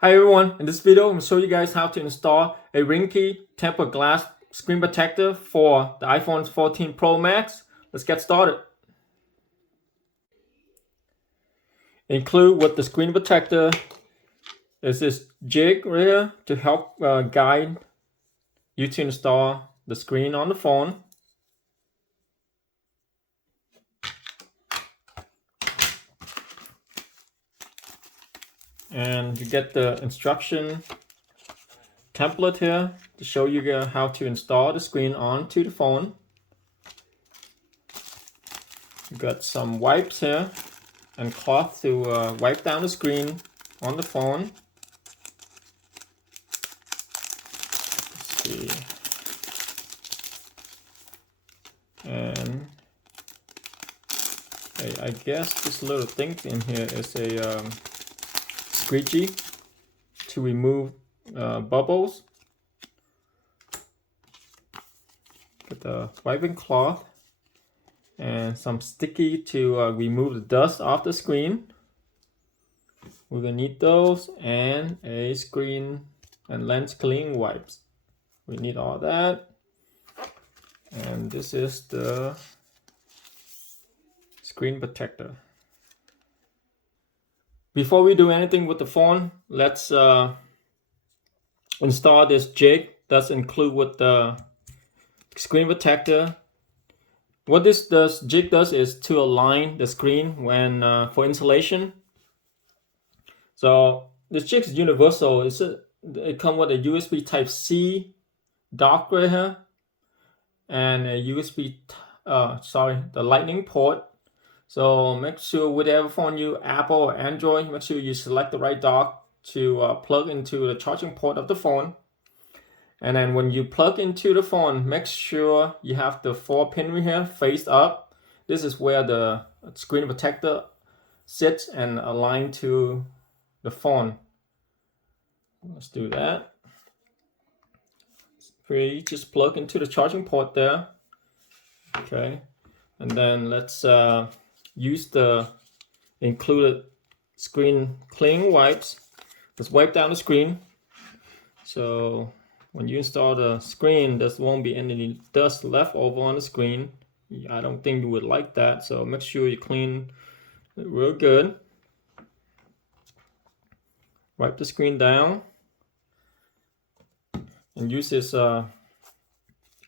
Hi everyone, in this video I'm going to show you guys how to install a Ringke tempered glass screen protector for the iPhone 14 Pro Max. Let's get started. Include with the screen protector is this jig right here to help guide you to install the screen on the phone. And you get the instruction template here to show you how to install the screen onto the phone. You got some wipes here and cloth to wipe down the screen on the phone. Let's see. And I guess this little thing in here is a squeegee to remove bubbles. Get the wiping cloth and some sticky to remove the dust off the screen. We're gonna need those and a screen and lens cleaning wipes. We need all that. And this is the screen protector. Before we do anything with the phone, let's install this jig that's included with the screen protector. What this jig does is to align the screen when for installation. So this jig is universal. It comes with a USB Type-C dock right here and a the lightning port. So make sure whatever phone you, Apple or Android, make sure you select the right dock to plug into the charging port of the phone. And then when you plug into the phone, make sure you have the 4-pin right here faced up. This is where the screen protector sits and aligned to the phone. Let's do that. Just plug into the charging port there. Okay, and then let's use the included screen cleaning wipes. Let's wipe down the screen. So when you install the screen, there won't be any dust left over on the screen. I don't think you would like that, so make sure you clean it real good. Wipe the screen down and use this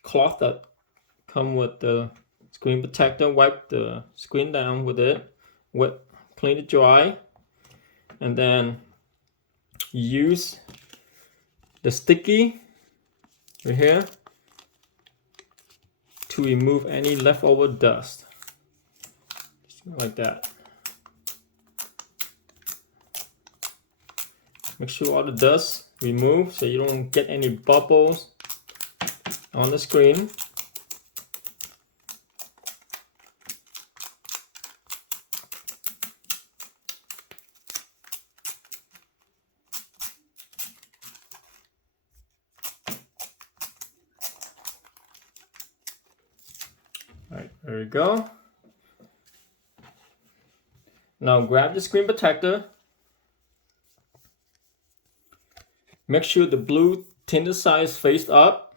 cloth that come with the screen protector. Wipe the screen down with it, clean it dry, and then use the sticky right here to remove any leftover dust, just like that. Make sure all the dust removed so you don't get any bubbles on the screen. All right, there we go. Now grab the screen protector. Make sure the blue tinted side is faced up.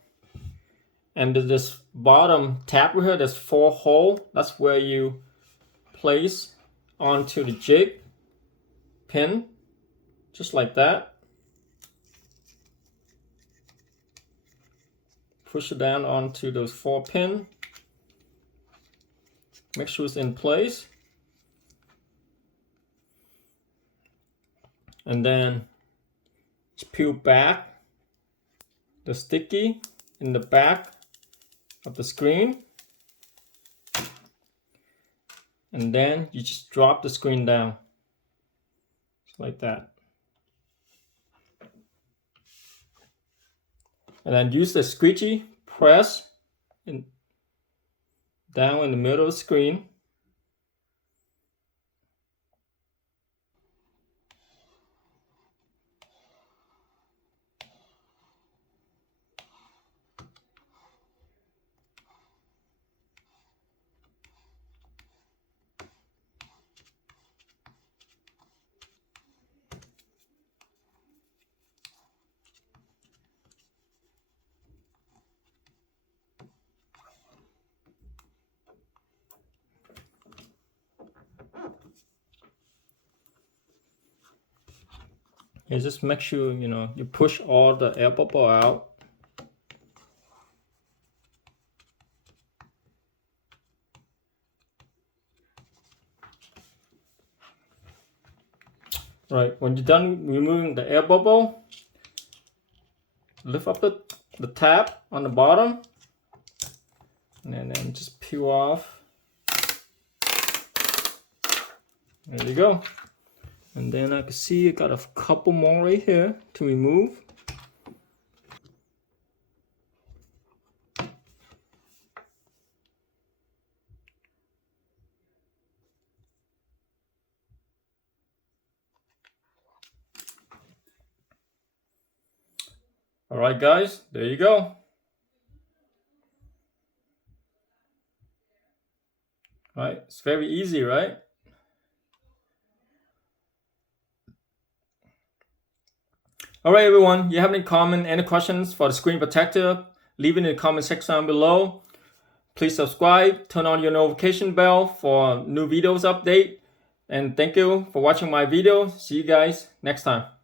And this bottom tab right here, there's 4 holes. That's where you place onto the jig pin, just like that. Push it down onto those 4 pins. Make sure it's in place. And then just peel back the sticky in the back of the screen. And then you just drop the screen down, just like that. And then use the squeegee, press down in the middle of the screen. Yeah, just make sure, you know, you push all the air bubble out. Right, when you're done removing the air bubble, lift up the tab on the bottom, and then just peel off. There you go. And then I can see I got a couple more right here to remove. All right, guys, there you go. Right, it's very easy, right? All right, everyone, you have any comment, any questions for the screen protector? Leave it in the comment section down below. Please subscribe, turn on your notification bell for new videos update. And thank you for watching my video. See you guys next time.